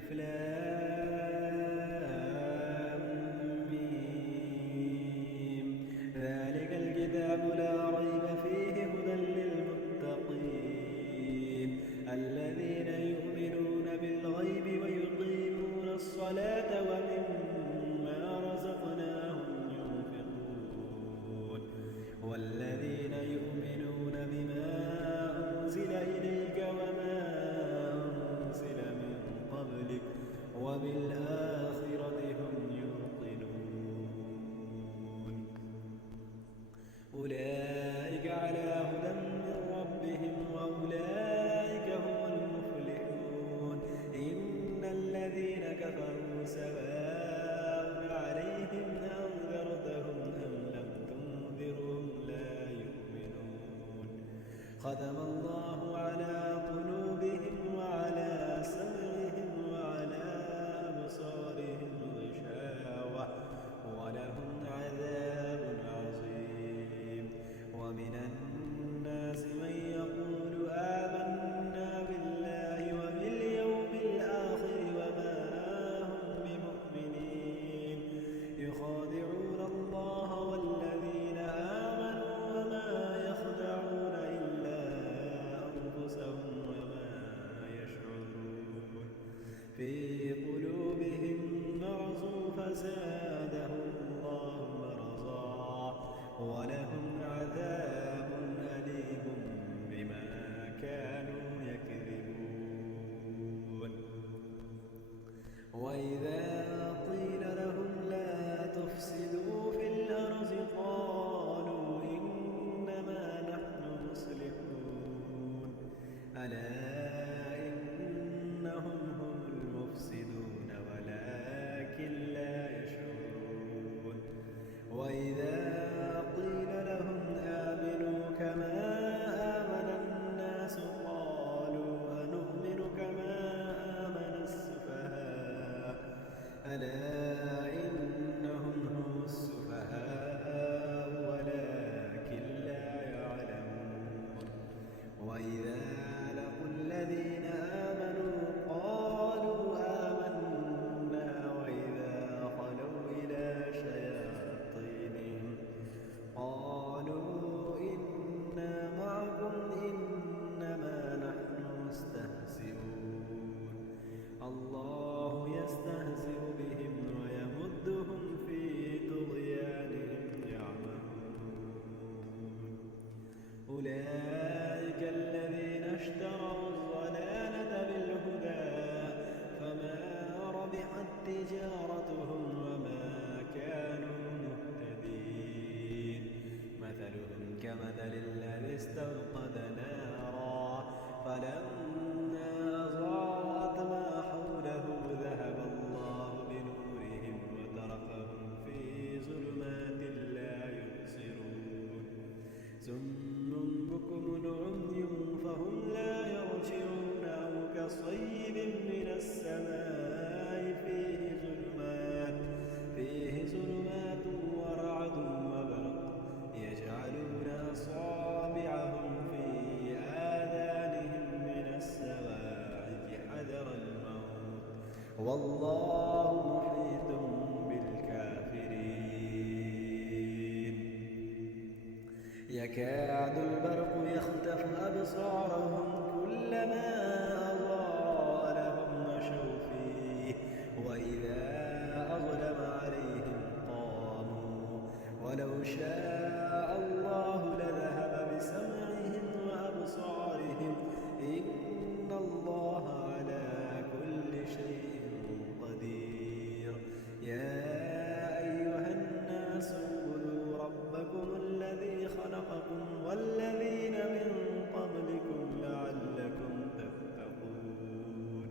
ألف لام ميم. ذلك الكتاب لا ريب فيه هدى للمتقين الذين يؤمنون بالغيب ويقيمون الصلاة ومما رزقناهم ينفقون والذين يؤمنون بما أنزل إليك وما أنزل من قبلك وبالآخرة هم يوقنون أولئك على هدى من ربهم وأولئك هم المفلحون إن الذين كفروا سواء عليهم أنذرتهم أم لم تنذرهم لا يؤمنون ختم الله على قلوبهم وعلى سمعهم وعلى أبصارهم غشاوة ولهم عذاب عظيم ومن الناس من يقول آمنا بالله وباليوم الآخر وما هم بمؤمنين يخادعون الله والذين آمنوا وما يخدعون إلا أنفسهم وما يشعرون في قلوبهم مرض فزادهم الله مرضا ولهم عذاب أليم بما كانوا يكذبون وإذا قيل لهم لا تفسدوا في الأرض قالوا إنما نحن مصلحون ألا إنهم هم المفسدون ولكن لا يشعرون وإذا قيل لهم آمنوا كما آمن الناس قالوا أنؤمن كما آمن السفهاء ألا إنهم هم السفهاء ولكن لا يعلمون وإذا لقوا الذين آمنوا قالوا آمنا وإذا خلوا إلى شياطينهم قالوا إنا معكم إنما نحن مستهزئون الله يستهزئ بهم ويمدهم في طغيانهم يعمهون أولئك الذين اشتروا الضلالة بالهدى فما ربحت تجارتهم وما كانوا مهتدين مثلهم كمثل الذي استوقد نارا فلما أضاءت ما حوله ذهب الله بنورهم وتركهم في ظلمات لا يبصرون سم بكم عمي فهم لا يرجعون أو كصيب من السماء فيه ظلمات ورعد وبرق يجعلون أصابعهم في آذانهم من السواعق حذر الموت والله محيط بالكافرين يكاد البرق يخطف أبصارهم كلما أضاء لهم مشوا فيه وإذا أظلم عليهم قاموا ولو شاء الله لذهب بسمعهم وأبصارهم إن الله على كل شيء قدير يا أيها الناس اعبدوا ربكم الذي خلقكم والذين من قبلكم لعلكم تتقون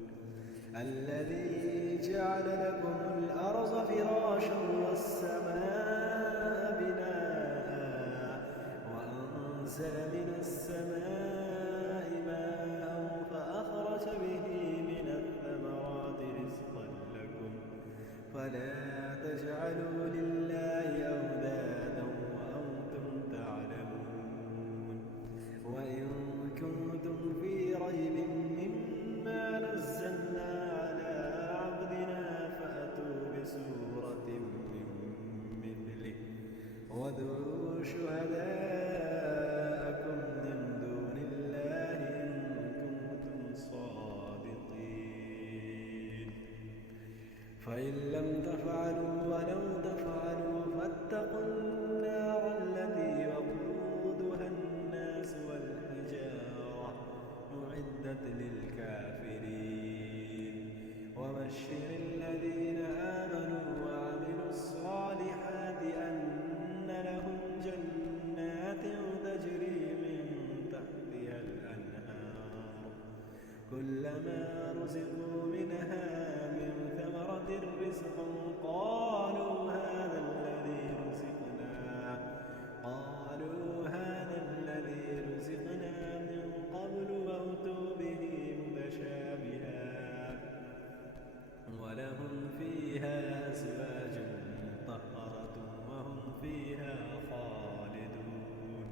الذي جعل لكم الأرض فراشا والسماء بناء وأنزل من السماء ماء فأخرج به من الثمرات رزقا لكم فلا تجعلوا لله أندادا وأنتم تعلمون وإن كنتم في ريب مما نزلنا على فإن لم تفعلوا ولن تفعلوا فاتقوا النار التي وقودها الناس والحجارة أعدت للكافرين وبشر الذين آمنوا وعملوا الصالحات أن لهم جنات تجري من تحتها الأنهار كلما رزقوا منها من ثمرة رزقا قالوا هذا الذي رزقنا من قبل وأتوا به متشابها ولهم فيها أزواج مطهرة وهم فيها خالدون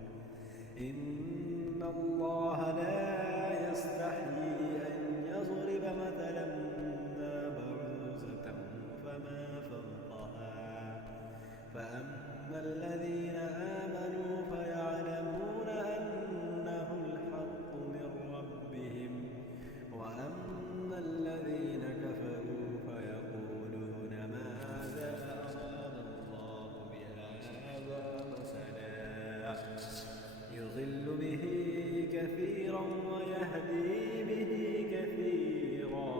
إن الله لا يستحيي أن يضرب مثلا ما بعوضة فما فوقها فأما الذين آمنوا فيعلمون أنه الحق من ربهم وأما الذين كفروا فيقولون ماذا أراد الله بهذا مثلا يضل به كثيرا ويهدي به كثيرا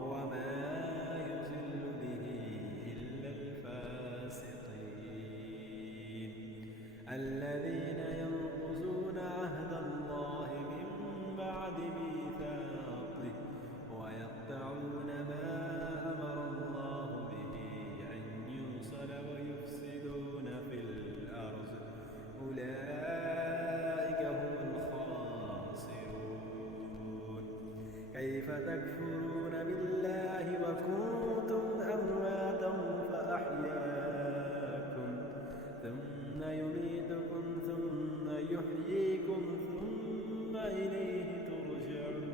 وما يضل به إلا الفاسقين الذين ينقضون عهد الله من بعد ميثاقه ويقطعون ما أمر الله به أن يوصل ويفسدون في الأرض أولئك هم الخاسرون كيف تكفرون بالله وكنتم أمواتا فأحياكم ثم يميتكم ثم يحييكم ثم إليه ترجعون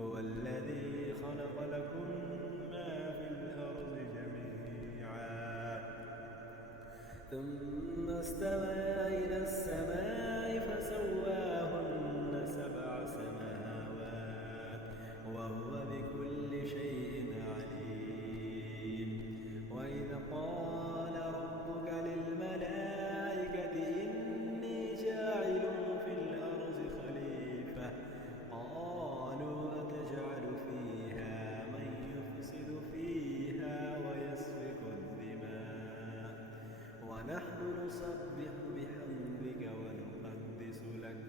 هو الذي خلق لكم ما في الأرض جميعا ثم استوى إلى السماء فسواهن 7 سماوات وهو بكل شيء عليم وإذ قال ربك للملائكة إني جاعل في الأرض خليفة قالوا أتجعل فيها من يفسد فيها ويسفك الدماء ونحن نسبح بحمدك ونقدس لك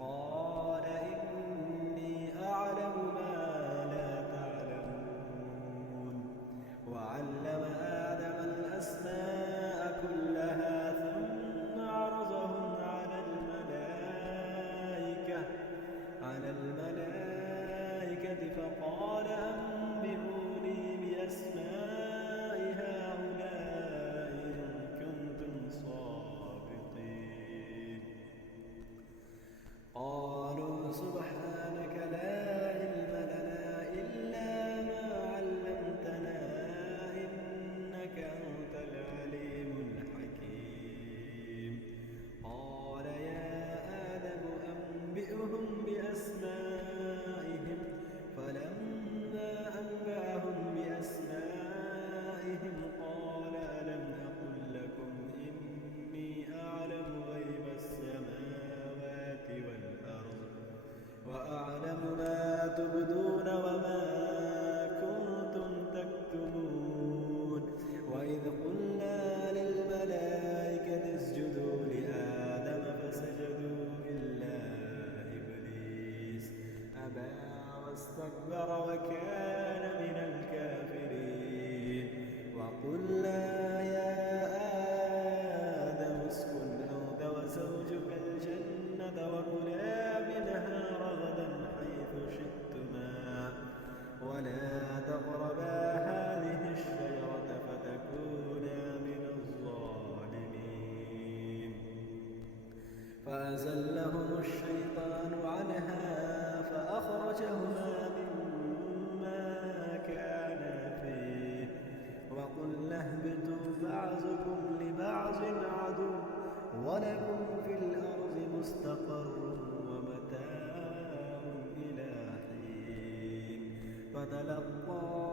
قال إني أعلم ما لا تعلمون وعلم آدم الأسماء كلها ثم عرضهم على الملائكة فقال أنبئوني بأسماء هؤلاء إن كنتم صادقين قالوا سبحانك لا علم لنا إلا ما علمتنا إنك أنت العليم الحكيم قال يا آدم أنبئهم بأسمائهم فلما أنبأهم بأسمائهم قال ألم أقل لكم إني أعلم غيب السماوات والأرض وأعلم ما تبدون وما كنتم تكتمون وإذ قلنا للملائكة اسجدوا لآدم فسجدوا إلا إبليس أبى واستكبر وكان من الكافرين وقلنا يا آدم اسكن أنت وزوجك الجنة وكلا منها رغدا حيث شئتما ولا تقربا هذه الشجرة فتكونا من الظالمين فأزلهم الشيطان عنها فأخرجهما مما كانا فيه وقلنا اهبطوا بعضكم لبعض عدو ولكم في الأرض مستقر ومتاع إلى حين فتلقى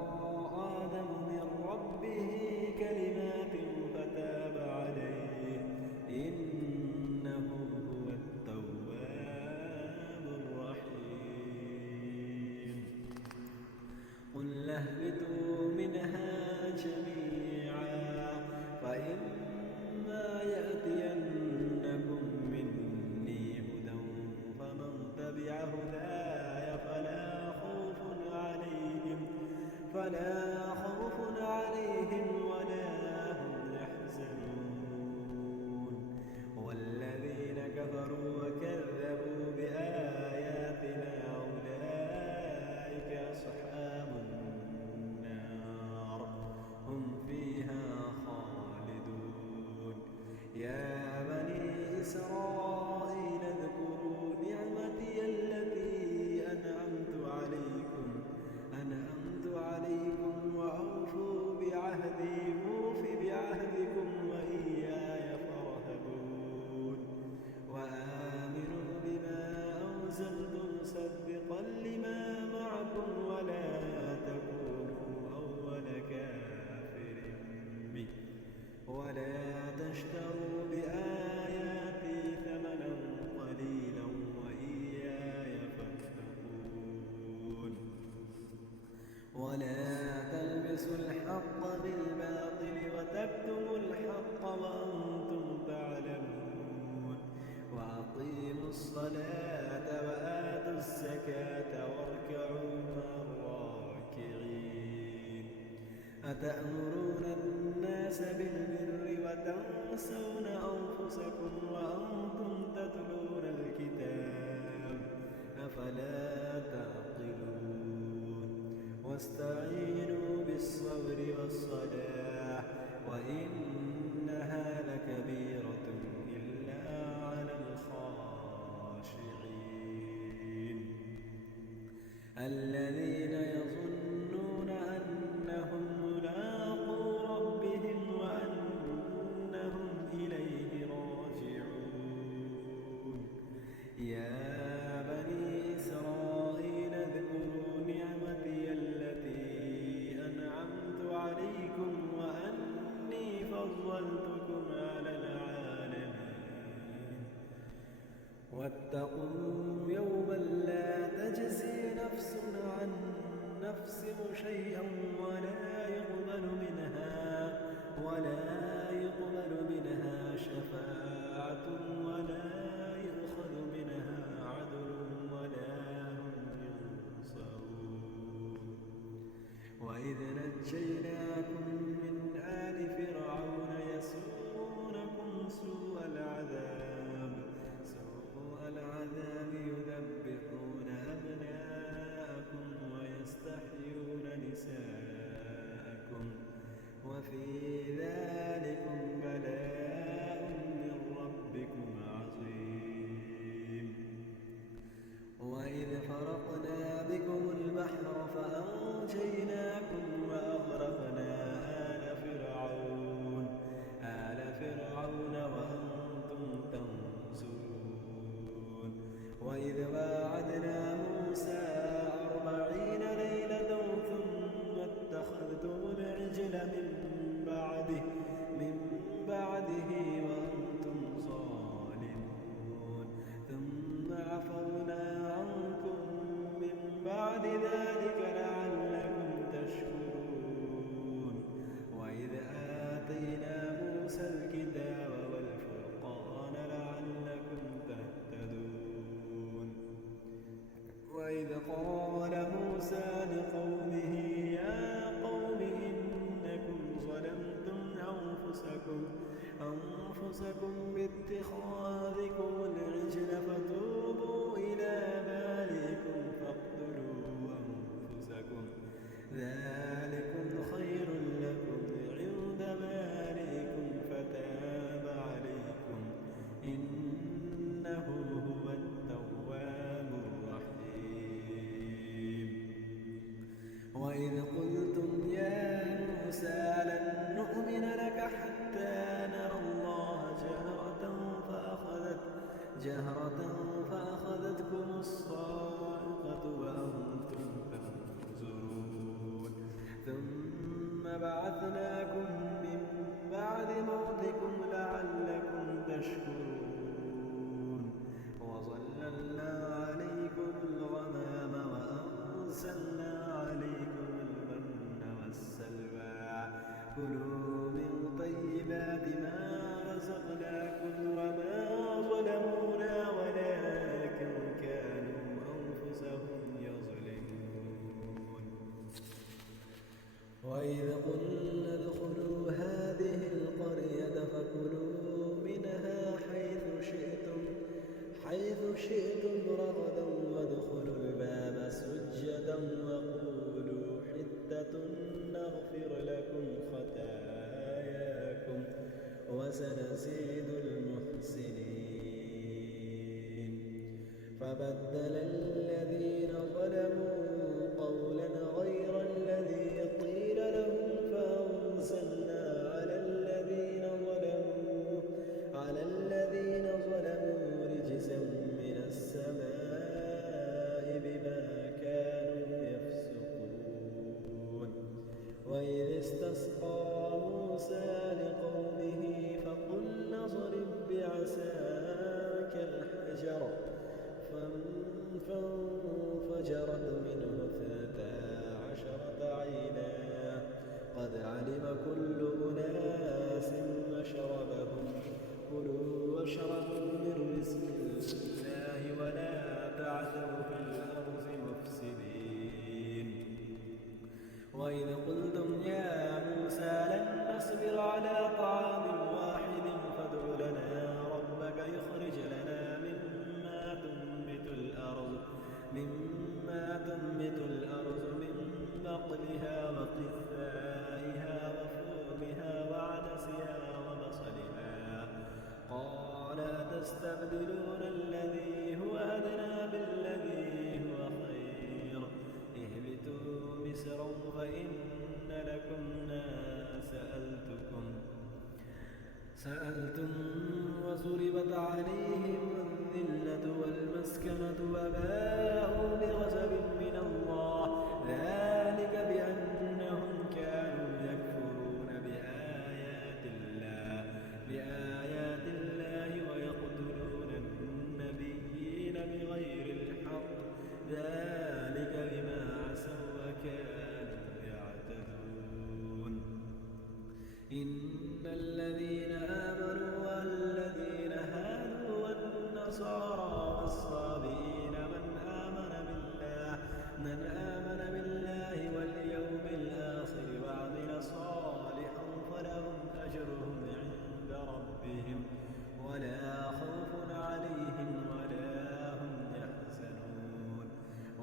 ولا خوف عليهم ولا هم يحزنون والذين كفروا وكذبوا بآياتنا أولئك أصحاب النار هم فيها خالدون يا بني إسرائيل اذكروا نعمتي التي أنعمت عليكم وأوفوا بعهدي أوف بعهدكم وإياي فارهبون وآمنوا بما أنزلت مصدقا لما معكم ولا تكونوا أول كافر به ولا تشتروا بآياتي ثمنا قليلا وإياي فاتقون ولا تلبسوا الحق بالباطل وتكتموا الحق وأنتم تعلمون وأقيموا الصلاة وآتوا الزكاة واركعوا مع الراكعين أتأمرون الناس بالبر وتنسون أنفسكم وأنتم تتلون الكتاب أفلا تعقلون واستعينوا بالصبر والصلاة وإنها لكبيرة إلا على الخاشعين الذين يظنون أنهم ملاقو ربهم وأنهم إليه راجعون يا بني إسرائيل اذكروا نعمتي التي أنعمت عليكم وأني فضلتكم على العالمين واتقوا يوما لا تجزي نفس عن نفس شيئا ولا يقبل منها شفاعة ولا يؤخذ منها عدل ولا هم ينصرون وإذ نجيناكم من آل فرعون يسومونكم سوء العذاب يذبحون أبناءكم ويستحيون نساءكم وفي ذلكم بلاء من ربكم عظيم وإذ فرقنا بكم البحر فأنجيناكم وأغرقنا آل فرعون وأنتم تنظرون وإذ واعدنا موسى 40 ليلة ثم اتخذتم العجل من بعده وأنتم ظالمون ثم عفونا عنكم من بعد ذلك لعلكم تشكرون وإذ آتينا موسى الكتاب والفرقان لعلكم تهتدون وإذ قال موسى لقومه يا قوم إنكم ظلمتم أنفسكم باتخاذكم العجل فتوبوا إلى بارئكم فاقتلوا أنفسكم ذلكم خير لكم عند بارئكم فتاب عليكم إنه هو التواب الرحيم وإذ قلتم يا موسى لن نؤمن لك حتى نرى الله جهرة فأخذتكم الصاعقة وأنتم تنظرون ثم بعثناكم من بعد موتكم لعلكم تشكرون وظللنا عليكم الغمام وأنزلنا عليكم المن والسلوى كلوا من طيبات ما رزقناكم وما ظلمونا ولكن شئتم رغدا وادخلوا الباب سجدا وقولوا حتة نغفر لكم خطاياكم وسنزيد المحسنين. فبدل الذين ظلموا قولا غير الذي قيل لهم فأرسلنا على الذين ظلموا رجزا من السماء بما كانوا يفسقون. وإذ استسقى موسى لقومه فقلنا اضرب بعصاك الحجر فانفجرت منه 12 عينا قد علم كل أناس مشربهم كلوا واشربوا من رزق الله ولا تعثوا في الأرض مفسدين. وإذ قلتم يا موسى لن نصبر على طعام واحد فادع لنا ربك يخرج لنا مما تنبت الأرض من بقلها وقثائها وفومها وعدسها وبصلها. قال أتستبدلون الذي هو أدنى بالذي هو خير اهبطوا مصرا فإن لكم ما سألتم وضربت عليهم الذلة والمسكنة وباءوا بغضب من الله ذلك بأنهم كانوا يكفرون بآيات الله ويقتلون النبيين بغير الحق ذلك بما عصوا وكانوا يعتدون. إن الذين آمنوا والذين هادوا والنصارى والصابئين من آمن بالله واليوم الآخر وعمل صالحا فلهم أجرهم عند ربهم ولا خوف عليهم ولا هم يحزنون.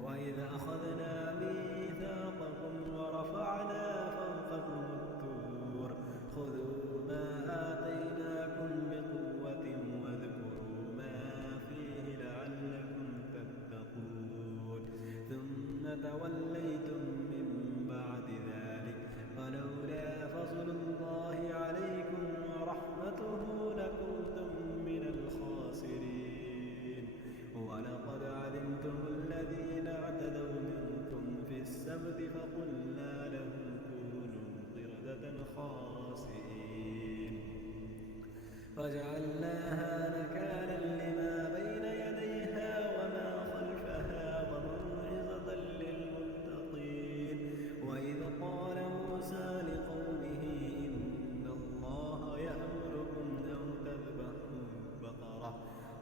وإذ أخذنا ميثاقكم ورفعنا فوقكم الطور خذوا ما آتيناكم بقوة واذكروا ما فيه لعلكم تتقون. ثم توليتم من بعد ذلك فلولا فضل الله عليكم ورحمته لكنتم من الخاسرين. ولقد علمتم الذين اعتدوا منكم في السبت فقلنا لهم كونوا قردة خاسئين فجعلناها نكالا لما بين يديها وما خلفها وموعظة للمتقين. وإذ قال موسى لقومه إن الله يأمركم أن تذبحوا بقرة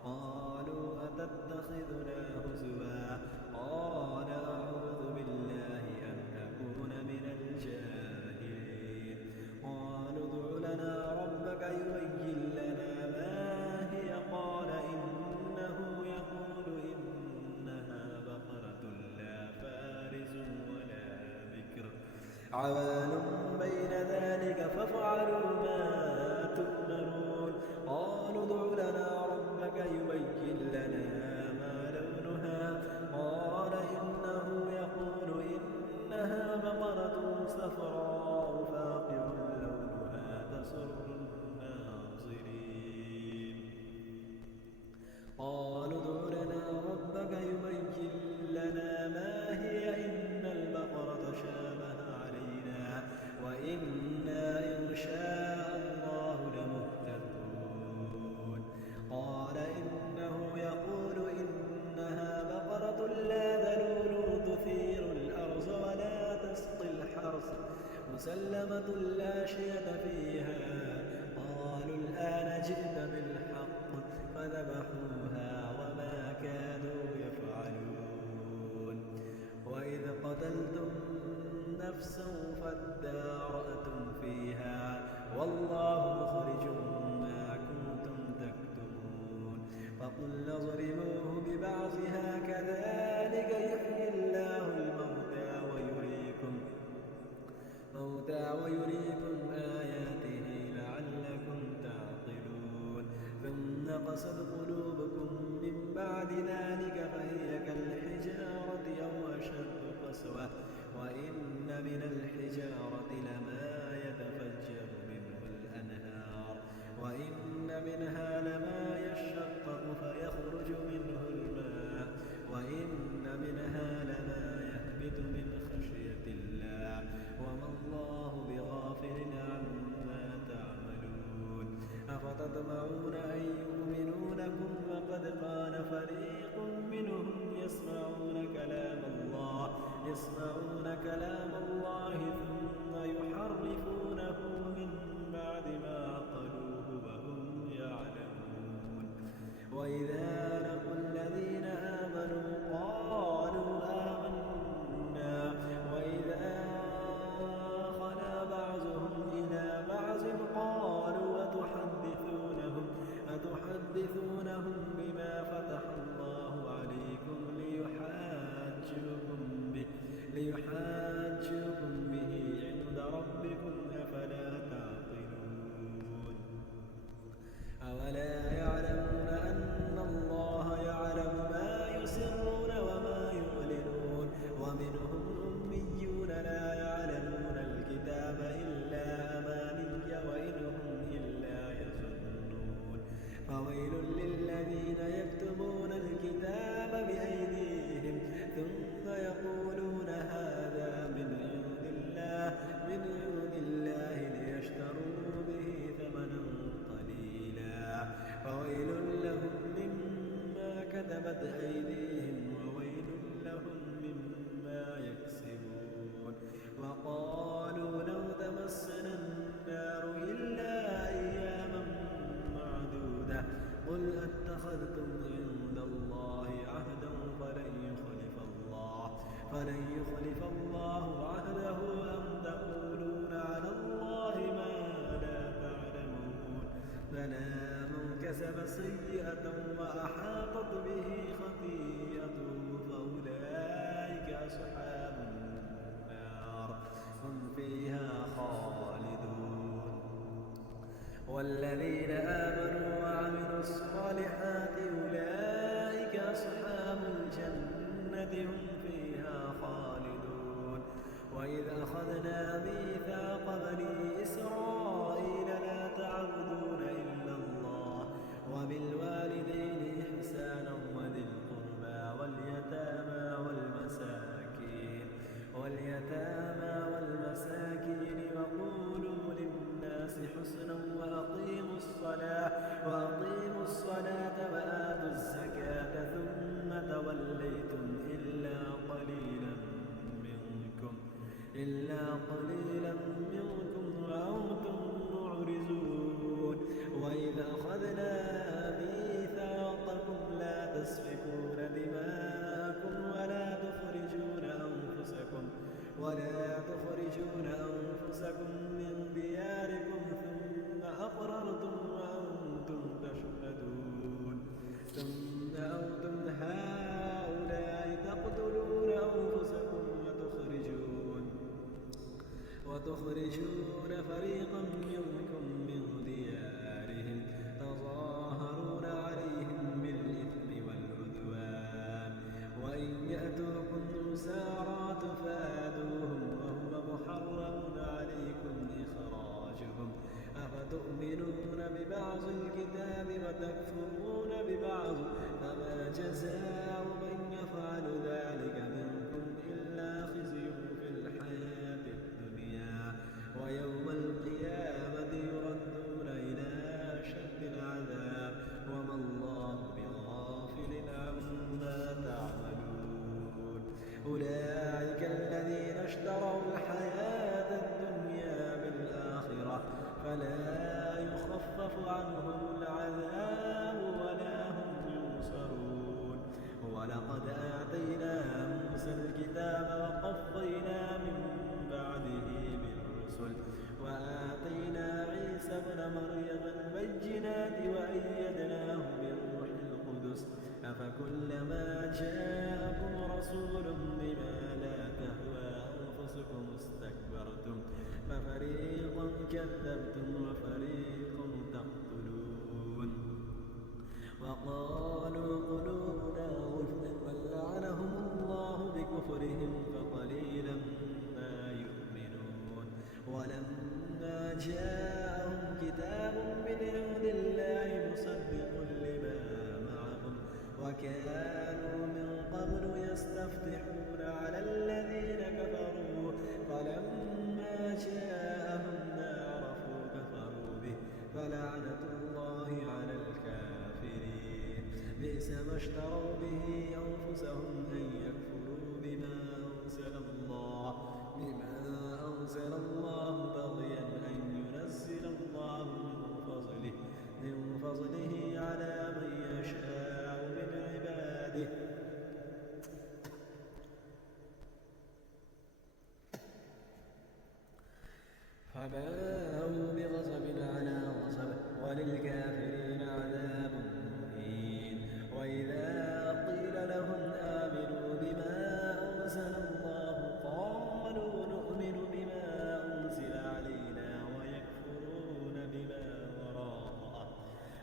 قالوا أتتخذنا هزوا قال أعوذ بالله أن أكون من الجاهلين. قالوا ادع لنا ربك يبين لنا ما هي قال إنه يقول إنها بقرة لا فارس ولا بكر عوان بين ذلك فافعلوا ما تؤمرون. قالوا ادع لنا ربك يبين لنا ما لونها قال إنه يقول إنها بقرة صفراء فاقع لونها تسر الناظرين. قالوا ادع لنا ربك يبين لنا ما هي إن البقرة شابه علينا وإنا إن شاء الله لمهتدون. قال إنه يقول إنها بقرة لا ذلول تثير الأرض ولا تسقي الحرث مسلمة لا شية فيها. قالوا الآن جئت بالحق فذبحوها وما كانوا يفعلون. وإذ قتلتم نفسا فادارأتم فيها والله مخرج ما كنتم تكتمون. فقلنا اضربوه قست قلوبكم من بعد ذلك فهي كالحجارة أو أشد قسوة وإن من الحجارة لما يتفجر منه الأنهار وإن منها لما يشقق فيخرج منه الماء وإن منها لما يهبط من خشية الله وما الله بغافل عما تعملون أفتطمعون أن يؤمنوا لكم وقد كان فريق منهم يسمعون كلام الله ثم يحرفونه من بعد ما عقلوه وهم يعلمون وإذا لقوا الذين آمنوا قالوا آمنا وإذا خلا بعضهم إلى بعض قالوا أتحدثونهم بما فتح الله عليكم ليحاجوكم به عند ربكم أفلا تعقلون أولا يعلمون أن الله يعلم ما يسرون وما يعلنون ومنهم أميون لا يعلمون الكتاب إلا أماني وإن هم إلا يظنون فويل للذين يكتبون الكتاب بأيديهم ثم يقولون هذا من عند الله ليشتروا به ثمنا قليلا فويل لهم مما كتبت أيديهم وويل لهم مما يكسبون وقالوا لو تمسنا النار إلا أياما معدودة قل أتخذتم عند الله عهدا فلن يخلف الله عهده أم تقولون على الله ما لا تعلمون بلى من كسب سيئة وأحاطت به خطيئته فأولئك أصحاب النار هم فيها خالدون والذين آمنوا وعملوا الصالحات أولئك أصحاب الجنة هم فيها خالدون وإذ أخذنا ميثاق بني إسرائيل لا تعبدون إلا الله وبالوالدين إحسانا وذي القربى واليتامى والمساكين وقولوا للناس حسنا وأقيموا الصلاة وآتوا الزكاة ثم توليتم إلا قليلا منكم وأنتم معرضون وإذ أخذنا ميثاقكم لا تسفكون دماءكم ولا تخرجون أنفسكم من دياركم ثم أقررتم وأنتم تشهدون ثم أنتم هؤلاء تقتلون أنفسكم وتخرجون فريقا منكم من ديارهم تظاهرون عليهم بالإثم والعدوان وإن يأتوكم أسارى تفادوهم وهو محرم عليكم إخراجهم أفتؤمنون ببعض الكتاب وتكفرون ببعض فما جزاء من يفعل ذلك منكم إلا خزي في الحياة الدنيا ويوم القيامة يردون إلى أشد العذاب وما الله بغافل عما تعملون أولئك الذين اشتروا الحياة الدنيا بالآخرة فلا يخفف عنهم العذاب ولا هم ينصرون قالوا قلوبنا غلف بل لعنهم الله بكفرهم فقليلا ما يؤمنون ولما جاءهم كتاب من عند الله مصدق لما معهم وكانوا من قبل يستفتحون على الذين كفروا فلما جاءهم ما عرفوا كفروا به فلعنة الله على الكافرين بئس ما اشتروا به أنفسهم أن يكفروا بما أنزل الله بغيا أن ينزل الله من فضله على من يشاء من عباده فباءوا بغضب على غضب وللكافرين عذاب مهين وإذا قيل لهم آمنوا بما أنزل الله قالوا نؤمن بما أنزل علينا ويكفرون بما وراءه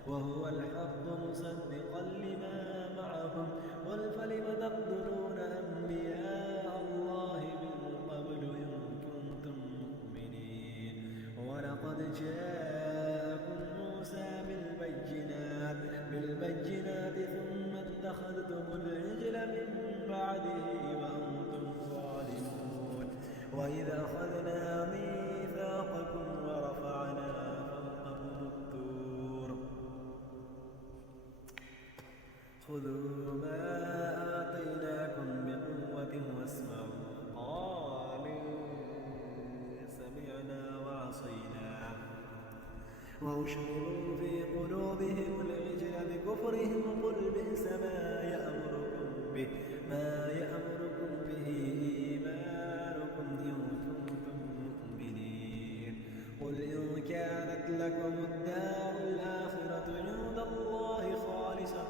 وهو الحق مصدقا لما معهم قل فلم تقتلون أنبياء الله من قبل إن كنتم مؤمنين ولقد جاءكم موسى بالبينات ثم اتخذتم العجل من بعده وأنتم ظالمون وإذا أخذنا ميثاقكم ورفعنا فوقكم الطور خذوا ما آتيناكم بقوة واسمعوا قالوا سمعنا وعصينا وأشربوا في قلوبهم العجل بكفرهم قل بئس ما يأمركم به إيمانكم إن كنتم مؤمنين قل إن كانت لكم الدار الآخرة عند الله خالصة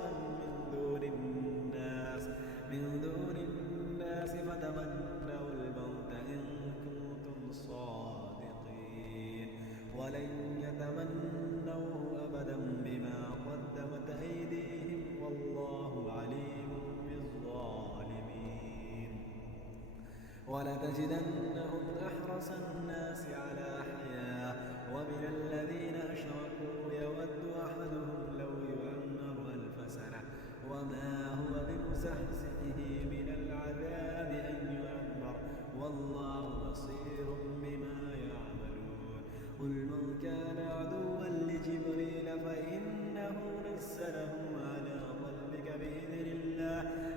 من دون الناس فتمنوا الموت إن كنتم صادقين ولن يتمنوه أبدا بما قدمت أيديهم والله عليم بالظالمين ولتجدنهم أحرص الناس على حياة ومن الذين أشركوا يود أحدهم لو يعمر 1000 سنة وما هو بمزحزحه من العذاب أن يعمر والله بصير بما يعملون قل من كان عدوا لجبريل فإنه نزله على قلبك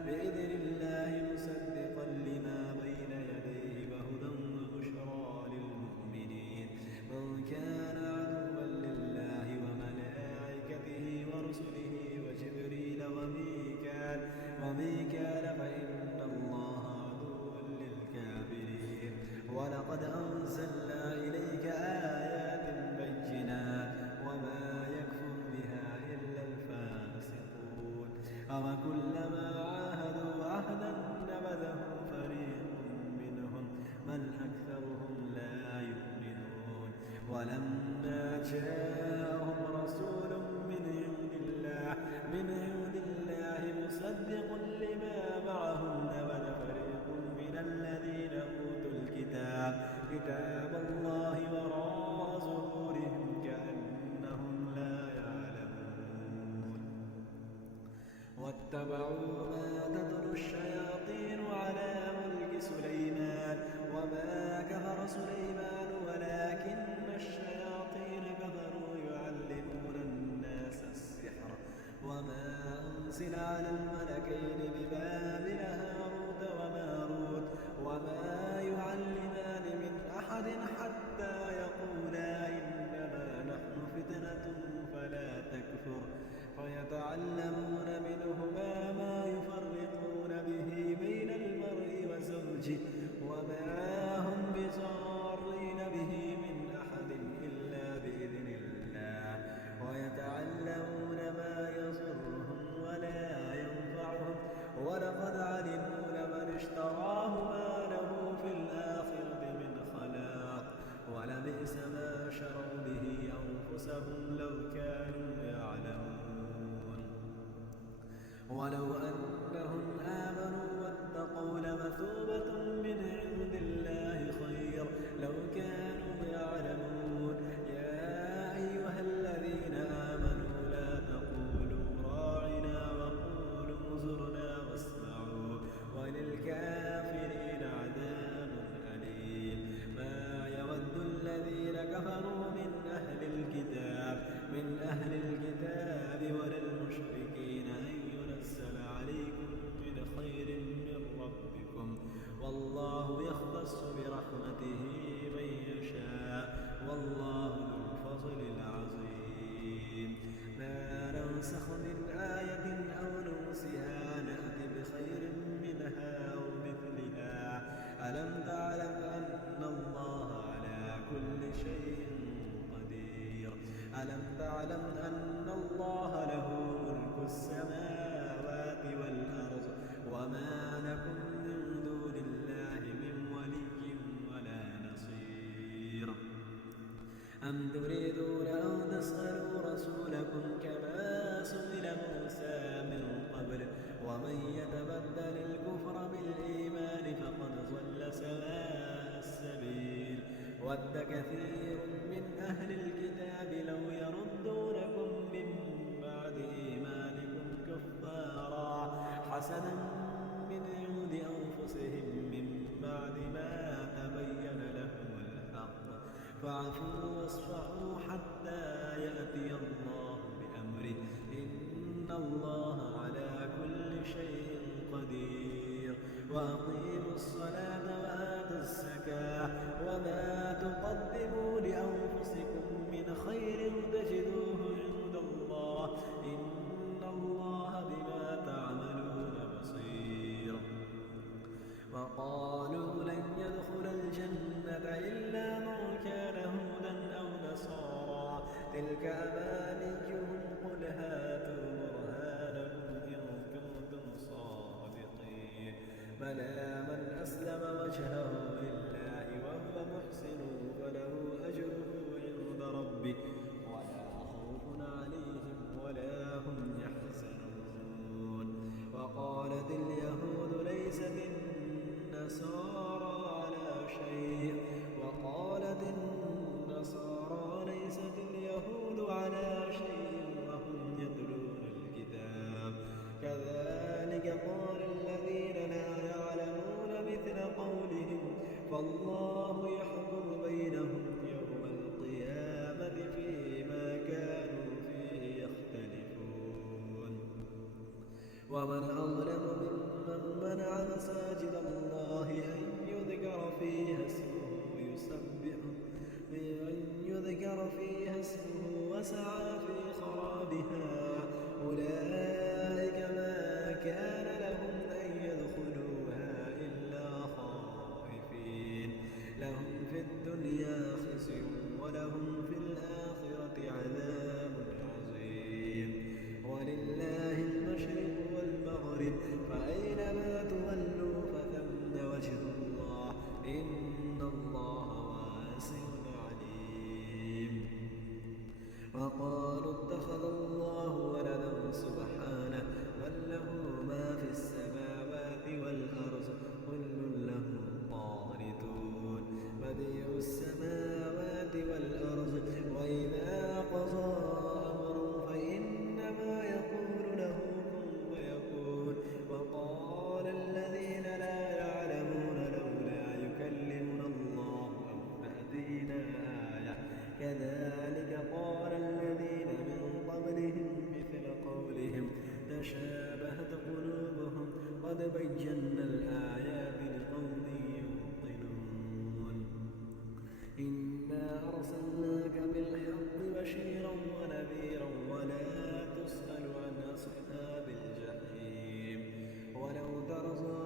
بإذن الله مصدقا لما بين يديه وهدى وبشرى للمؤمنين من كان عدوا لله وملائكته ورسله وجبريل وميكال فإن الله عدو للكافرين ولقد أنزلنا إليك آيات بينات وما يكفر بها إلا الفاسقون أوكلما عاهدوا عهدا نبذه فريق منهم بل أكثرهم لا يؤمنون ولما جاءهم رسول من عند الله مصدق لما معهم نبذ فريق من الذين أوتوا كتاب الله وراء ظهورهم كأنهم لا يعلمون واتبعوا ما تتلو الشياطين على ملك سليمان وما كفر سليمان ولكن الشياطين كفروا يعلمون الناس السحر وما أنزل على الملكين ببابل هاروت وماروت وما يعلمان من أحد حتى يقولا إنما نحن فتنة فلا تكفر فيتعلمون منهما ما يفرقون به بين المرء وزوجه وما هم بضارين به من أحد إلا بإذن الله ويتعلمون ما يضرهم ولا ينفعهم ولقد علموا لمن اشتراه ما له ولو أنهم آمنوا واتقوا لمثوبة من عند الله خير لو كانوا يعلمون. يا أيها الذين آمنوا لا تقولوا راعنا وقولوا انظرنا واسمعوا وللكافرين عذاب أليم. ما يود الذين كفروا من أهل الكتاب ولا المشركين أن ينزل عليكم من خير من ربكم والله يختص برحمته من يشاء والله ذو الفضل العظيم. ما ننسخ من آية أو ننسها نأت بخير منها أو مثلها. ألم تعلم أن الله على كل شيء قدير. ألم تعلم أن الله له ملك السماوات والأرض وما لكم من دون الله من ولي ولا نصير. أم تريدون أن تسألوا رسولكم كما سئل موسى من قبل ومن يتبدل الكفر بالإيمان فقد ضل سواء السبيل. ود كثير من أهل الكتاب لو يردونكم من بعد إيمانكم كفارا حسنا من عند أنفسهم من بعد ما تبين لهم الحق فاعفوا واصفحوا حتى يأتي الله بأمره إن الله على كل شيء قدير. وأقيموا الصلاة وآتوا الزكاة وما تقدموا لأنفسكم من خير تجدوه عند الله إن الله بما تعملون بصير. وقالوا لن يدخل الجنة إلا من كان هودا أو نصارى تلك أمانيهم قل هاتوا برهانكم إن كنتم صادقين. بلى من أسلم وجهه لله وهو محسن فله أجره عند ربه ولا خوف عليهم ولا هم يحزنون. وقالت اليهود ليست النصارى على شيء وقالت النصارى ليست اليهود على شيء وهم يتلون الكتاب كذلك قال الذين لا يعلمون مثل قولهم فالله يحكم بينهم يوم القيامة فيما كانوا فيه يختلفون. ومن أظلم ممن منع مساجد الله أن يذكر فيها اسمه وسعى في خرابها أولئك ما كان لهم أن يدخلوها إلا خائفين لهم في الدنيا خزي ولهم في الآخرة عذاب عظيم. ولله المشرق والمغرب فأينما تولوا فثم وجه الله إن الله واسع عليم. وقالوا اتخذ الله ولدا سبحانه بل له ما في السماوات والأرض كل له قانتون. بديع السماوات والأرض وإذا قضى أمرا فإنما يقول له كن فيكون. وقال الذين لا يعلمون لولا يكلمنا الله أو تأتينا آية كذلك قال الذين من قبلهم مثل قولهم تشابهت قلوبهم قد بينا الآيات لقوم يوقنون. إنا أرسلناك بالحق بشيرا ونذيرا ولا تسأل عن أصحاب الجحيم. ولو ترضى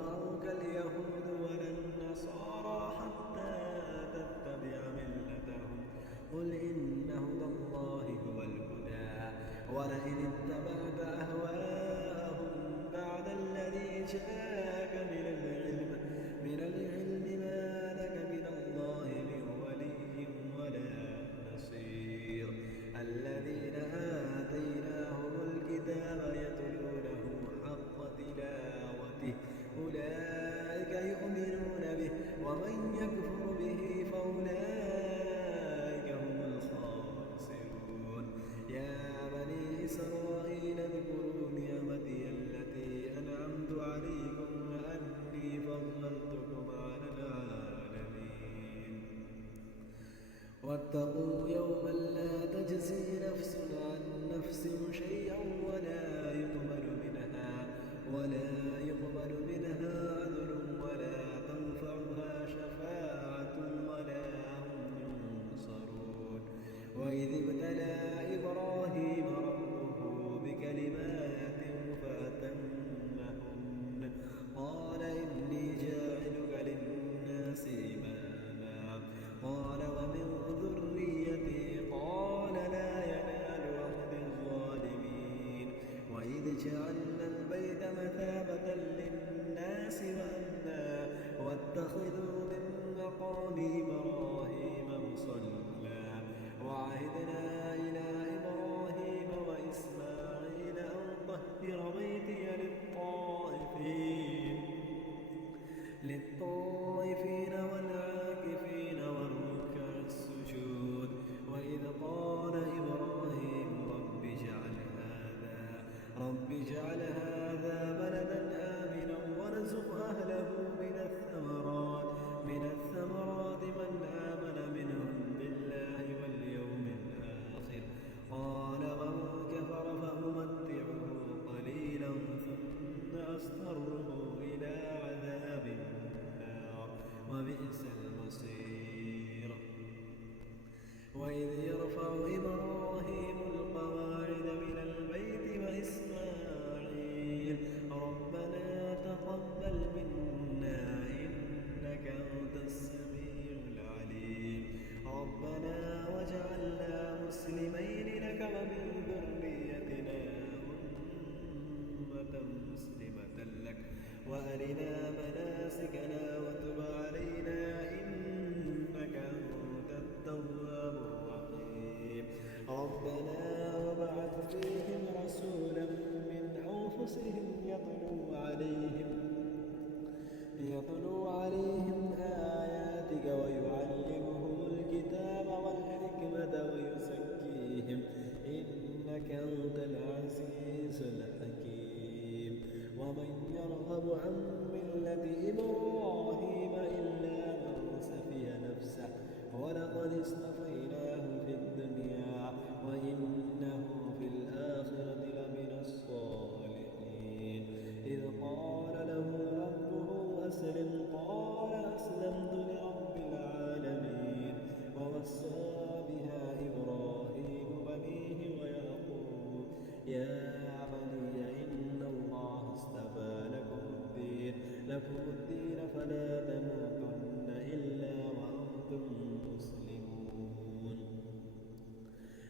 اليهود ولا النصارى حتى تتبع ملتهم قل إن هدى الله هو الهدى ولئن اتبعت أهواءهم بعد الذي جاءك من العلم ما لك من الله من ولي ولا نصير. الذين آتيناهم الكتاب يتلونه حق واتقوا يوما لا تجزي نفس عن نفس شيئا ولا يقبل منها عدل ولا تنفعها شفاعة ولا هم ينصرون. وإذ ابتلى إبراهيم ربه بكلمات فأتمهن قال إني جاعلك للناس إماما قال ومن ذريتي قال لا ينال عهد الظالمين. وإذ جعلنا البيت مثابة للناس وأمنا واتخذوا من مقام إبراهيم مصلى وعهدنا إلى إبراهيم وإسماعيل أن طهر بيتي للطائفين والعاكفين والركع السجود. وإذ قال إبراهيم رب اجعل هذا بلدا آمنا وارزق أهله من الثمرات من آمن منهم بالله واليوم الآخر قال ومن كفر فأمتعه قليلا ثم أضطره إلى عذاب النار وبئس المصير. وإذ يرفع إبراهيم القواعد من البيت وإسماعيل ربنا تقبل منا إنك أنت السميع العليم ربنا واجعلنا مسلمين لك ومن ذريتنا أمة مسلمة لك وأرنا مناسكنا وتب علينا إنك أنت التواب الرحيم. ربنا وابعث فيهم رسولا من أنفسهم يتلو عليهم آياتك ويعلمهم الكتاب والحكمة ويزكيهم إنك أنت العزيز الحكيم. ومن يرغب عن ملة إبراهيم إلا من سفه نفسه ولقد اصطفيناه في الدنيا وإنه في الآخرة لمن الصالحين. إذ قال له ربه أسلم قال أسلمت لرب العالمين. ووصى بها إبراهيم بنيه ويعقوب يا بني إن الله اصطفى لكم الدين فلا تموتن إلا وأنتم مسلمون.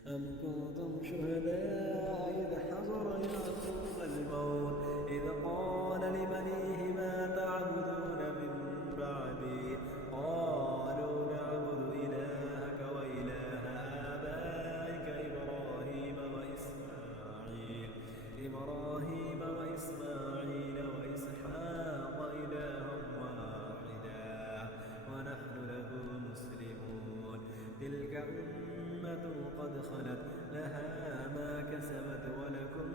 أم كنتم شهداء إذ حضر يعقوب الموت إذ قال لبنيه ما تعبدون من بعدي قالوا نعبد إلهك وإله آبائك إبراهيم وإسماعيل وإسحاق إلها واحدا ونحن له مسلمون. تلك أمة قد خلت لها ما كسبت ولكم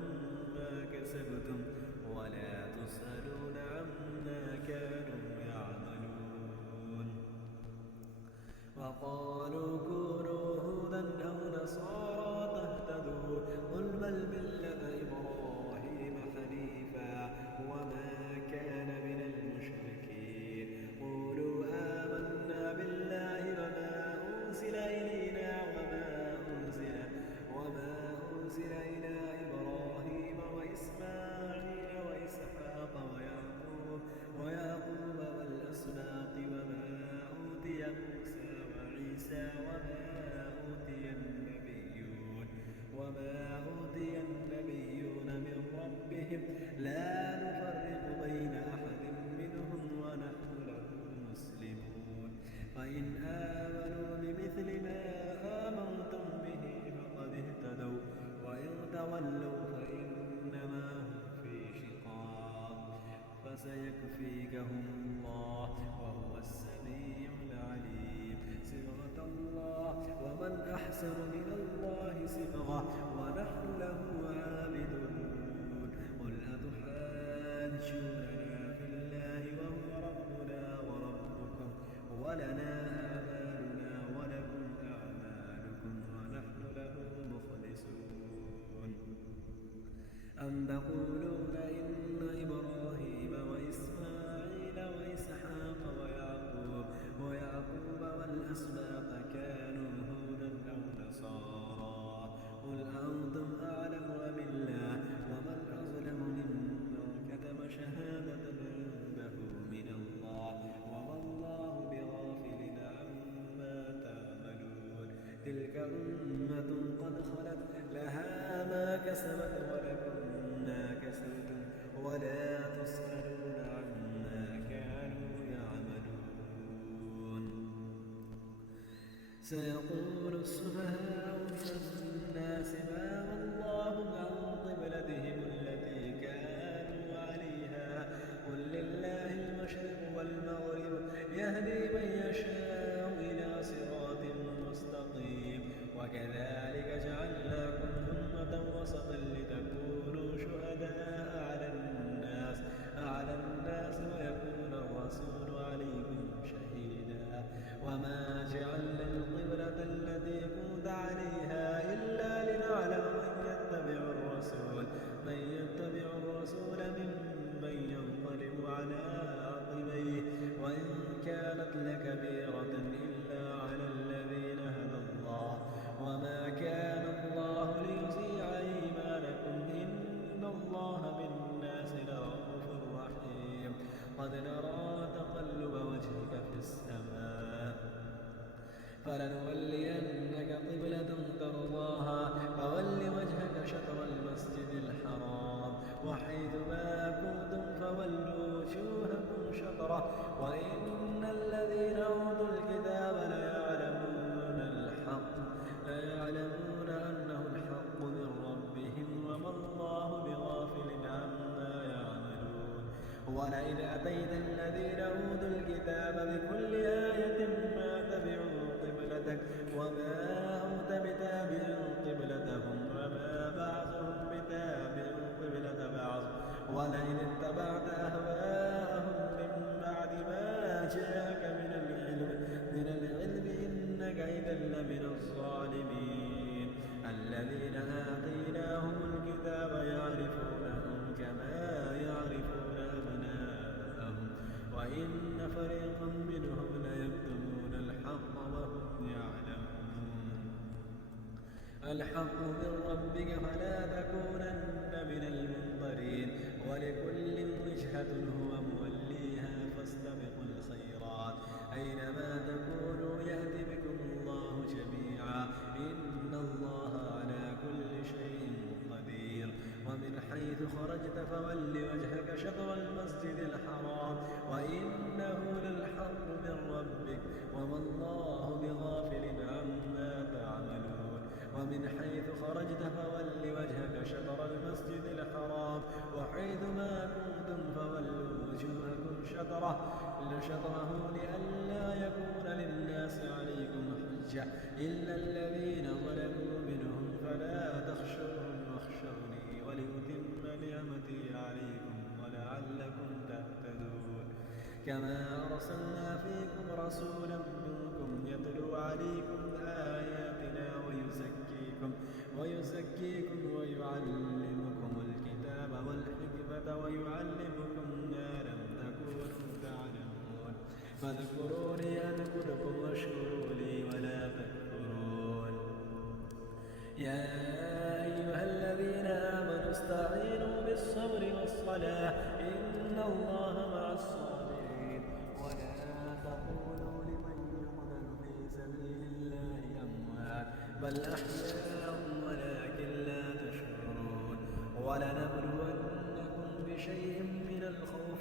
ما كسبتم ولا تسألون عما كانوا يعملون. وقالوا كونوا هودا أو نصارى تهتدوا قل بل ملة إبراهيم حنيفا وما كان من المشركين. قولوا آمنا بالله وما أنزل إلينا وما أنزل إلى إبراهيم وإسماعيل وإسحاق ويعقوب والأسباط وما أوتي موسى وعيسى وما أوتي النبيون من ربهم لا نفرق بين أحد منهم ونحن له مسلمون. فإن آمنوا بمثل ما آمنتم به فقد اهتدوا وإن تولوا فإنما هم في شقاق فسيكفيكهم الله وهو السميع العليم. صبغة الله ومن أحسن من الله صبغة ونحن له عابدون. قل أتحاجوننا في الله وهو ربنا وربكم ولنا أعمالنا ولكم أعمالكم تلك أمة قد خلت لها ما كسبت ولكم ما كسبتم ولا تسألون عما كانوا يعملون. سيقول السفهاء من الناس ما والله عن قبلتهم التي كانوا عليها قل لله المشرق والمغرب يهدي من يشاء إلى صراط مستقيم. وكذلك جعلناكم أمة وسطا لتكونوا شهداء على الناس ويكون الرسول عليكم شهيدا. وما جعلنا القبلة التي كنت عليها إلا لنعلم من يتبع الرسول ممن ينقلب على عقبيه وإن كانت لكبيرة إلا على الذين هدى الله. وما كان الله ليضيع إيمانكم إن الله بالناس لرءوف رحيم. قد نرى تقلب وجهك في السماء فلنولينك قبلة ترضاها فول وجهك شطر المسجد الحرام وحيث ما كنتم فولوا وجوهكم شطره وإن الذين أوتوا الكتاب ليعلمون أنه الحق من ربهم وما الله بغافل عما يعملون. ولئن أتيت الذين أوتوا الكتاب بكل آية ما تبعوا قبلتك وما أنت بتابع قبلتهم وما بعضهم بتابع قبلة بعض. ولئن اتبعت أهواءهم من بعد ما جاءك من العلم إنك إذا لمن الظالمين. الذين آتيناهم الكتاب يعرفونهم كما يعرفون أبناءهم وإن فريقا منهم ليكتمون الحق وهم يعلمون. الحق من ربك فلا تكونن من الممترين ولكل وجهة هو موليها فاستبقوا الخيرات أينما تكونوا يأت بكم الله جميعا إن الله على كل شيء قدير. ومن حيث خرجت فول وجهك شطر المسجد الحرام وإنه للحق من ربك وما الله بغافل عما تعملون. ومن حيث خرجت فول وجهك شطر المسجد الحرام وحيث ما كنتم فولوا وجوهكم شطره لئلا يكون للناس عليكم حجة إلا الذين ظلموا منهم فلا تخشوهم واخشوني ولأتم نعمتي عليكم ولعلكم تهتدون. كما أرسلنا فيكم رسولا منكم يتلو عليكم آياتنا ويزكيكم ويعلمكم الكتاب والحكمة ويعلمكم ما لم تكونوا تعلمون. فاذكروني أذكركم واشكروا لي ولا تكفرون. يا أيها الذين آمنوا استعينوا بالصبر والصلاة إن الله مع الصابرين. ولا تقولوا لمن يقتل في سبيل الله أموات بل أحياء ولكن لا تشعرون. ولنبلونكم بشيء من الخوف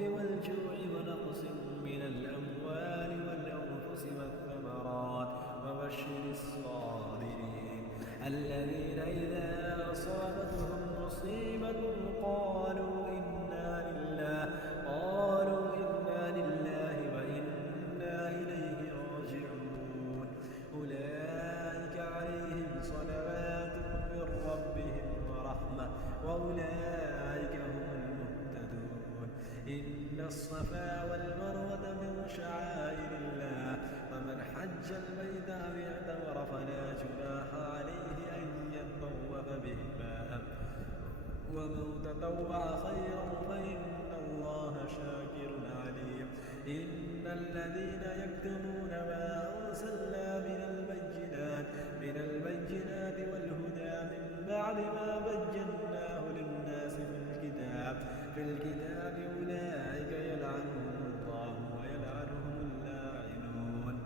والجوع ونقص من الأموال والأنفس والثمرات وبشر الصابرين الذين إذا أصابتهم مصيبة قالوا إنا لله وإنا إليه راجعون. أولئك عليهم صلوات من ربهم ورحمة وأولئك هم المهتدون. إن الصفا والمروة من شعائر الله فمن حج البيت أو اعتمر فلا جناح عليه أن يطوف بهما ومن تطوع خيرا فإن الله شاكر عليم. إن الذين يكتمون ما أرسلنا من البينات والهدى من بعد ما بيناه للناس في الكتاب أولئك يلعنهم الله ويلعنهم اللاعنون.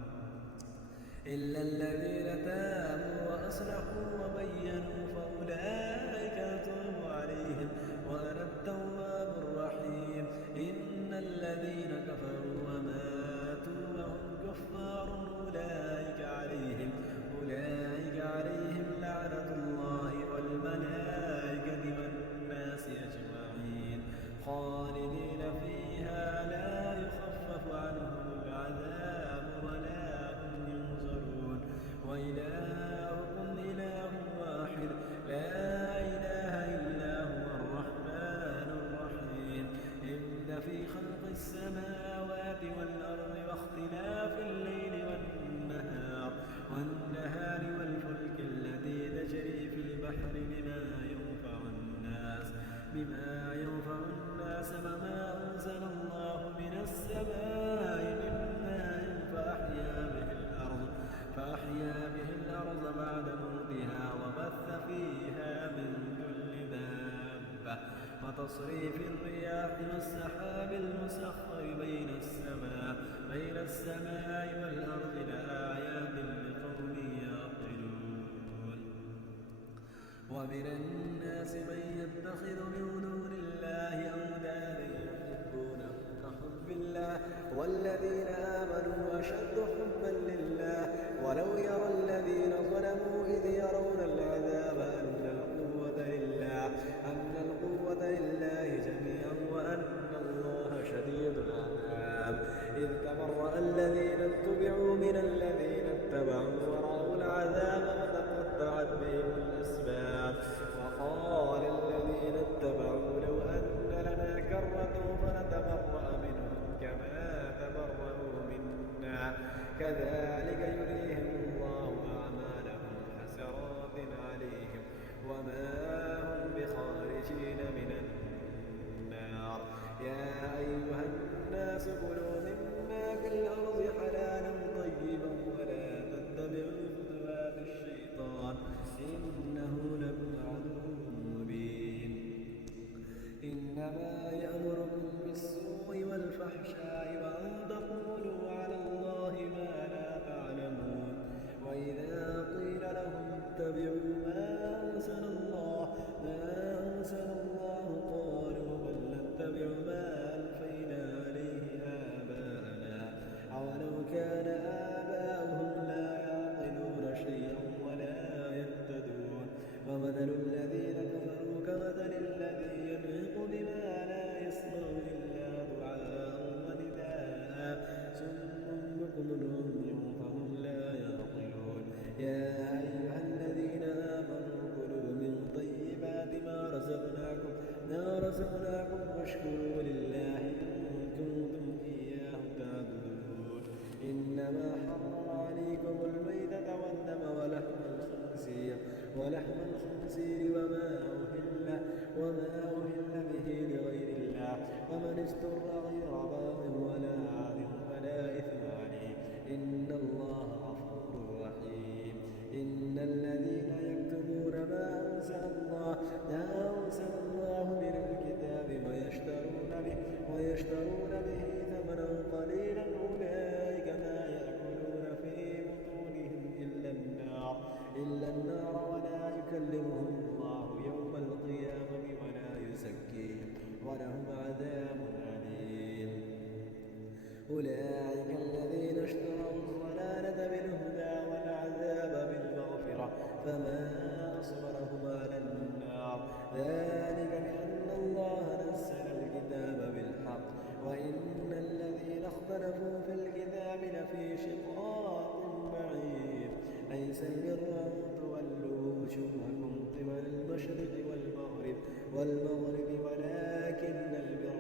بما ينفع الناس وما أنزل الله من السماء من ماء فأحيا به الأرض بعد موتها وبث فيها من كل دابة وتصريف الرياح والسحاب المسخر بين السماء والأرض لآيات لقوم يعقلون ومن الناس من يتخذ من دون الله أندادا يحبونهم كحب الله والذين آمنوا أشد حبا لله ولو يرى الذين ظلموا إذ يرون العذاب أن القوة لله جميعا وأن الله شديد العذاب إذ تبرأ الذين اتبعوا من الذين اتبعوا ورأوا العذاب وتقطعت بهم الأسباب وقال الذين اتبعوا لو أن لنا كرة فنتبرأ منهم كما تبرأوا منا كذلك يريهم الله أعمالهم حسرات عليهم وما هم بخارجين من النار يا أيها الناس كلوا مما في الأرض حلالا طيبا ولا تتبعوا خطوات الشيطان إنه لكم عدو مبين إنما يأمركم بالسوء والفحشاء وأن تقولوا على الله ما لا تعلمون وإذا قيل لهم اتبعوا ما أنزل الله قالوا بل نتبع ما ألفينا عليه آباءنا أولو كان آباؤهم لا يعقلون شيئا ولا يهتدون ومثل الذين كفروا كمثل الذي ينعق بما لا يسمع إلا دعاء ونداء صم بكم عمي فهم لا يعقلون يا أيها الذين آمنوا كلوا من طيبات ما رزقناكم واشكروا لله إن كنتم إياه تعبدون إنما حرم عليكم الميتة والدم ولحم الخنزير وما أهل به لغير الله ومن استر غير باغ ولا عاد فلا إثم عليه إن الله غفور رحيم إن الذين يكتمون ما أنزل الله من الكتاب ويشترون به ثمنا قليلا أولئك ما يأكلون في بطونهم إلا النار ولا يكلمهم الله يوم القيامة ولا يزكيهم ولهم عذاب أليم أولئك الذين اشتروا الضلالة بالهدى والعذاب بالمغفرة فما أصبرهم على النار ذلك بأن الله نزل الكتاب بالحق وإن الذين اختلفوا في الكتاب لفي شقاق بعيد ليس البر أن تولوا وجوهكم قبل المشرق والمغرب ولكن البر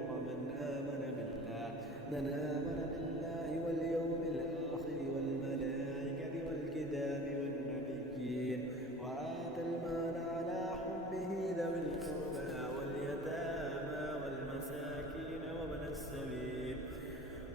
من آمن بالله واليوم الآخر والملائكة والكتاب والنبيين وآتى المال على حبه ذوي القربى واليتامى والمساكين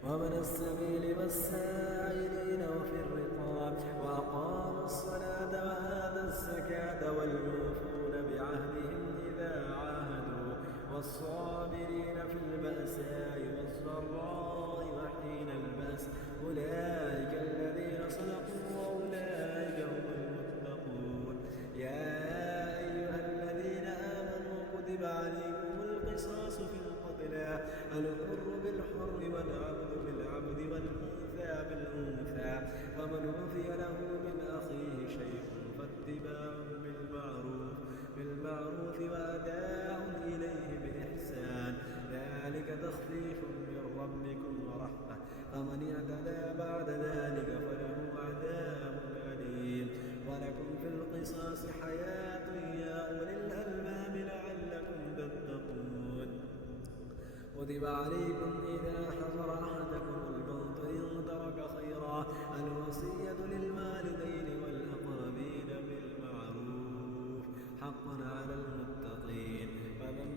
وابن السبيل والسائلين وفي الرقاب وأقاموا الصلاة وآتوا الزكاة والموفون بعهدهم إذا عاهدوا والصابرين في البأساء والضراء وحين البأس أولئك الذين صدقوا وأولئك هم المتقون يا أيها الذين آمنوا كتب عليكم القصاص في القتلى الحر بالحر والعبد بالعبد والأنثى بالأنثى فمن عفي له من أخيه شيء فاتباع بالمعروف وأداء إليه بإحسان ذلك تخفيف من ربكم ورحمة فمن اعتدى بعد ذلك فله عذاب أليم ولكم في القصاص حياة يا أولي الألباب لعلكم تتقون كتب عليكم إذا حضر أحدكم الموت إن ترك خيرا الوصية للوالدين والأقربين بالمعروف حقا على المتقين فمن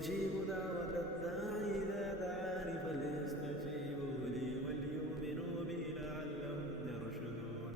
أجيب دعوة الداعي إذا دعاني فليستجيبوا لي وليؤمنوا بي لعلهم يرشدون.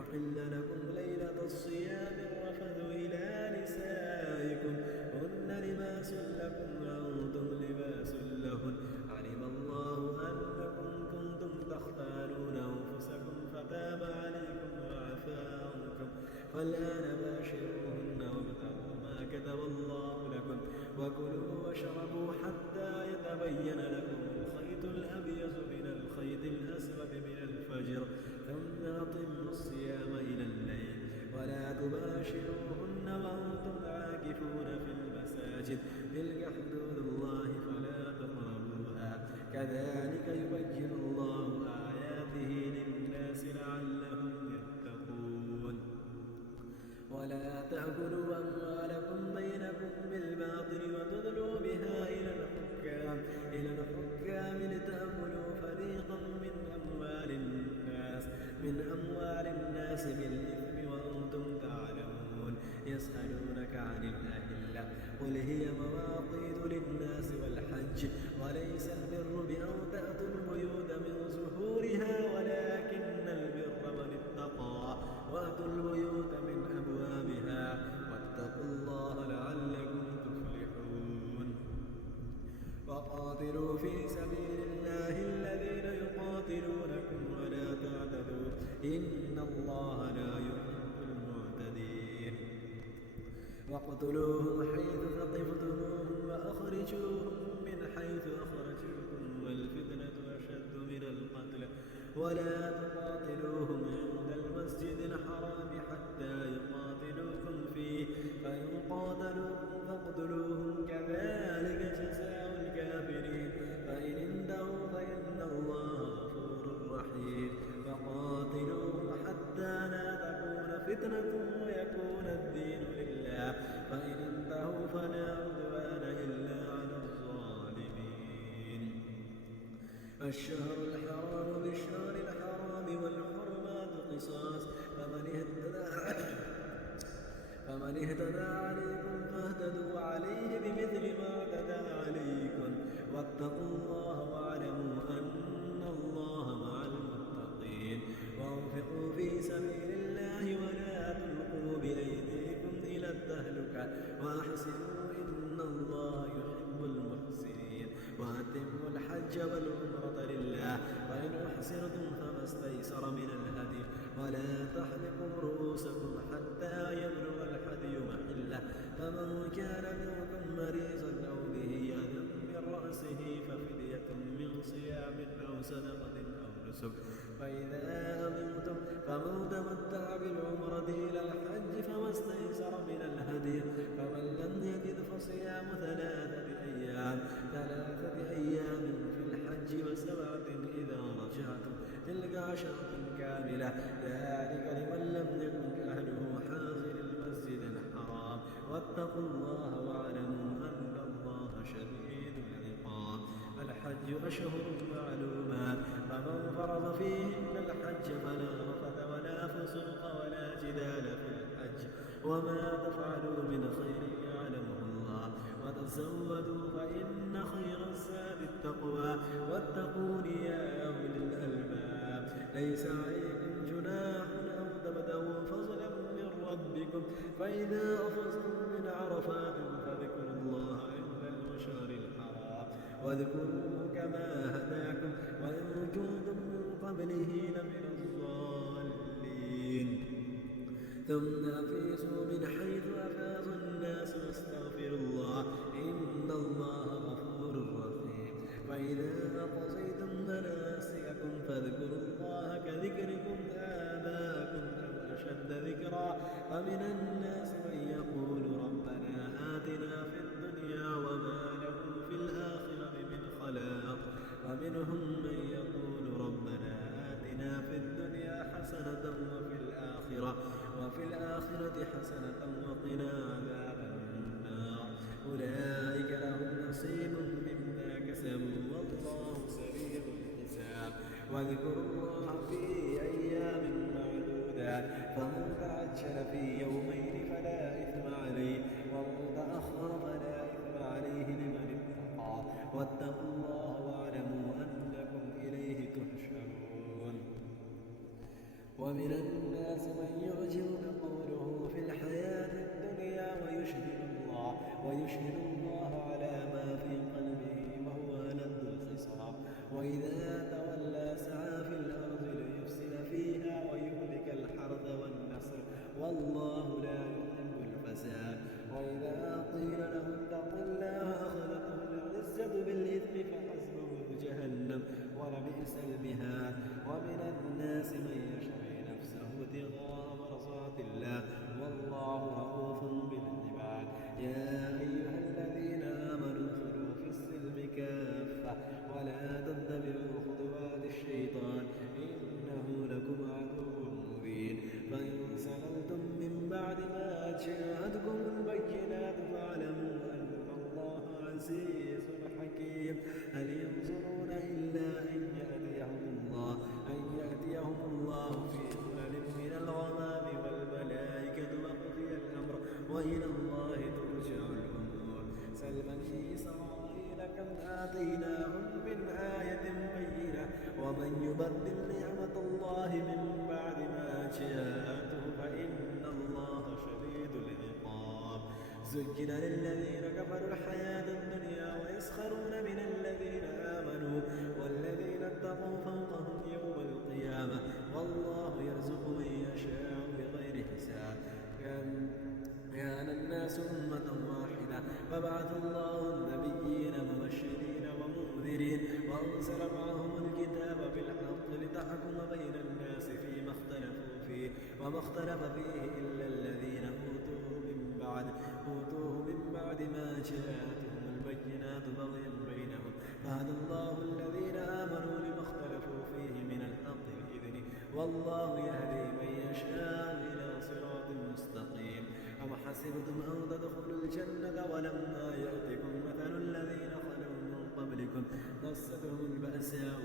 أحل لكم ليلة الصيام الرفث إلى نسائكم هن لباس لكم وأنتم لباس لهن علم الله أنكم كنتم تختانون أنفسكم فتاب عليكم وعفى عنكم فالآن باشروهن وابتغوا ما كتب الله لكم وكلوا واشربوا حتى يتبين لكم الخيط الأبيض من الخيط الأسود من الفجر ثم أتموا الصيام إلى الليل ولا تباشروهن وأنتم عاكفون في المساجد تلك حدود الله فلا تقربوها كذلك يبين الله آياته للناس لعلهم يتقون. ولا تأكلوا أموالكم بينكم بالباطل وتدلوا بها إلى الحكام لتأكلوا فريقا من أموال الناس بالإثم وأنتم تعلمون. يسألونك عن الأهلة قل هي مواقيت للناس والحج وليس البر بأن تأتوا البيوت من ظهورها ولكن البر من اتقى وأتوا البيوت من أبوابها واتقوا الله لعلكم تفلحون. وقاتلوا في سبيل الله الذين يقاتلونكم ولا تعتدوا إن الله لا يحب المعتدين. واقتلوهم حيث ثقفتموهم وأخرجوهم من حيث أخرجوكم والفتنة أشد من القتل ولا تقاتلوهم عند المسجد الحرام حتى يقاتلوكم فيه فإن قاتلوكم فاقتلوهم كذلك جزاء الكافرين فإن انتهوا فإن الله غفور رحيم. فقاتلوهم حتى لا تكون فتنة ويكون الدين لله فإن انتهوا فلا عدوان إلا على الظالمين. الشهر الحرام بالشهر الحرام والحرمات قصاص فمن اهتدى عليكم فاهتدوا عليه بمثل ما اعتدى عليكم واتقوا الله واعلموا أن الله مع المتقين. وانفقوا في سبيل الله ولا تلقوا بأيديكم إلى التهلكة وأحسنوا إن الله يحب المحسنين. وأتموا الحج والعمرة لله وإن أحسنتم فما استيسر من الهدي ولا تحلقوا رؤوسكم حتى يبلغ الهدي محله فمن كان منكم مريضا أو به أذى من رأسه ففدية من صيام أو صدقة أو نسك فإذا أمنتم فمن تمتع بالعمرة إلى الحج فما استيسر من الهدي فمن لم يجد فصيام ثلاثة أيام في الحج وسبعة إذا رجعتم تلك عشرة كاملة ذلك لمن لم يكن أهله حاضر المسجد الحرام واتقوا الله واعلموا أن الله شديد العقاب. الحج أشهر معلومات فمن فرض فيهن الحج فلا رفث ولا فسوق ولا جدال في الحج وما تفعلوا من خير يعلمه الله وتزودوا فإن خير الزاد التقوى واتقون يا أولي الألباب. ليس عليكم جناح أن تبتغوا فضلا من ربكم فإذا أفضتم من عرفات فاذكروا الله عند المشعر الحرام واذكروه كما هداكم وإن كنتم من قبله لمن الضالين. ثم أفيضوا من حيث أفاض الناس واستغفروا الله إن الله غفور رحيم. فإذا قضيتم مناسككم فاذكروا الله كذكركم آباءكم أو أشد ذكرا ومن الناس من يقول ربنا آتنا في الدنيا وما له في الآخرة من خلاق ومنهم من يقول ربنا آتنا في الدنيا حسنة وفي الآخرة حسنة وقنا عذاب النار. أولئك لهم نصيب مما كسبوا والله سريع الحساب. واذكروا الله في أيام معدودات فمن تعجل في يومين فلا إثم عليه ومن تأخر فلا إثم عليه لمن ومن الناس من يعجبك قوله في الحياة الدنيا ويشهد الله على ما في قلبه وهو ألد الخصام وإذا تولى سعى في الأرض ليفسد فيها ويهلك الحرث والنسل والله لا يحب الفساد وإذا قيل له اتق الله أخذته العزة بالإثم فحسبه جهنم ولبئس المهاد ومن الناس من يشري نفسه ابتغاء مرضات الله والله رؤوف بالعباد يا أيها الذين آمنوا ادخلوا في السلم كافة ولا تتبعوا خطوات الشيطان إنه لكم عدو مبين فإن سلمتم من بعد ما جاءتكم البينات فاعلموا أن الله عزيز حكيم هل ينظرون إلا أن يأتيهم الله في ظلل من الغمام والملائكة وقضي الأمر وإلى الله ترجع الأمور سل بني إسرائيل كم آتيناهم من آية بينة ومن يبدل نعمة الله من بعد ما جاءته فإن الله شديد العقاب زين للذين كفروا الحياة الدنيا ويسخرون من الذين آمنوا والذين اتقوا فوقهم يوم القيامة والله يرزق من يشاء بغير حساب كان الناس أمة واحدة فبعث الله النبيين مبشرين ومنذرين وأنزل معهم الكتاب بالحق لتحكم بين الناس فيما اختلفوا فيه وما اختلف فيه إلا الذين أوتوه من بعد ما جاءتهم البينات بغيا بينهم فهدى الله الذين آمنوا لما اختلفوا فيه من الحق بإذنه والله يهدي من يشاء إلى صراط مستقيم أم حسبتم أن تدخلوا الجنة ولما يأتكم مثل الذين خلوا من قبلكم مستهم البأساء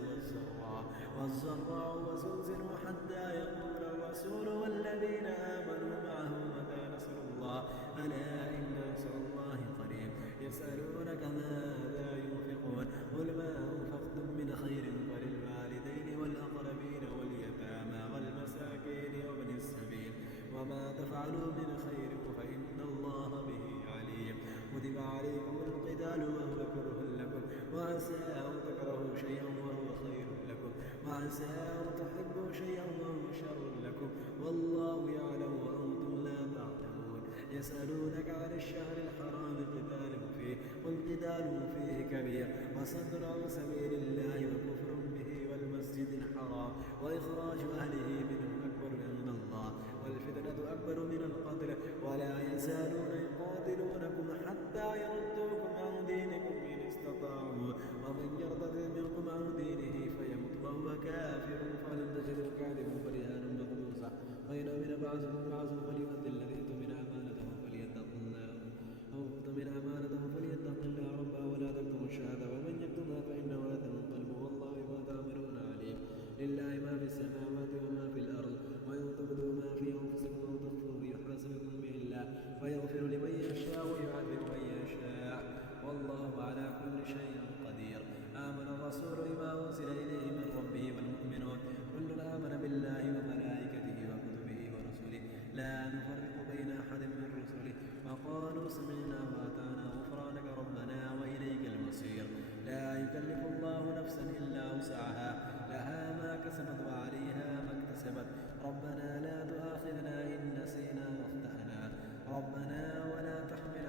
والضراء وزلزلوا حتى يقول الرسول والذين آمنوا معه متى نصر الله ألا إن نصر الله قريب يسألونك ماذا ينفقون قل ما أنفقتم من خير فللوالدين والأقربين واليتامى والمساكين وابن السبيل وما تفعلوا من خير فإن الله به عليم كتب عليكم القتال وهو كره لكم وعسى أن تكرهوا شيئا وهو خير لكم وعسى أن تحبوا شيئا وهو شر لكم والله يعلم وأنتم لا تعلمون يسألونك عن الشهر الحرام قتال فيه قل قتال فيه كبير وصد عن سبيل الله وكفر به والمسجد الحرام وإخراج أهله منه أكبر عند الله والفتنة أكبر من القتل ولا يزالون يقاتلونكم حتى يردوكم عن دينكم إن استطاعوا ومن يرتد منكم عن دينه فيمت وهو كافر فلن تجدوا كاذبا فرهانا مقدوسا فإن من بعضهم فليؤدي الذي اؤتمن أمانته فليتق الله ربه ولا تكتموا الشهادة ومن يكتمها فإنه آثم قلبه والله بما تعملون عليم لله ما في السماوات وما في الأرض وإن تبدوا ما في أنفسكم أو تخفوه يحاسبكم به الله فيغفر لمن يشاء ويعذب من يشاء والله على كل شيء قدير آمن الرسول بما أنزل إليه من ربه والمؤمنون كل آمن بالله وملائكته وكتبه ورسله لا نفرق بين أحد من رسله وقالوا سمعنا وأطعنا غفرانك ربنا وإليك المصير لا يكلف الله نفسا إلا وسعها لها ما كسبت وعليها ما اكتسبت ربنا لا تؤاخذنا إن نسينا واخطأنا ربنا ولا تحمل